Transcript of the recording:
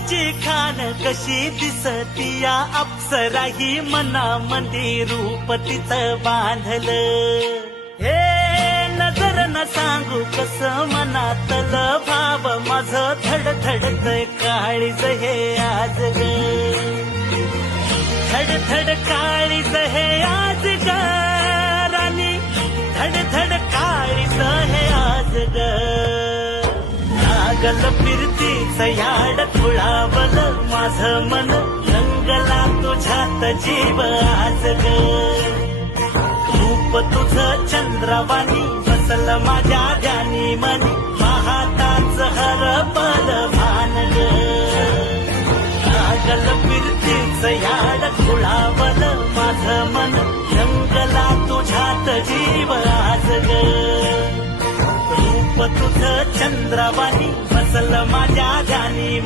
रूपाची खान कशी दिसतीया अप्सरा ही मनामंदी रूप तिचं बांधलं हे नजर न सांगू कस मनातलं भाव माझं धडधडतय काळीज हे आज ग धडधड काळीज हे आज ग राणी धडधड काळीज हे आज ग लागल फिरतीच याड खुळावल माझं मन रंगला तुझ्यात जीव आज ग रूप तुझं चंद्रवाणी बसल माझ्या ध्यानी मनी पाहताच हरपल भान ग लागल फिरतीच याड खुळावल माझं मन रंगला तुझ्यात जीव आज ग रूप तुझं चंद्रवाणी बसल माझ्या ध्यानी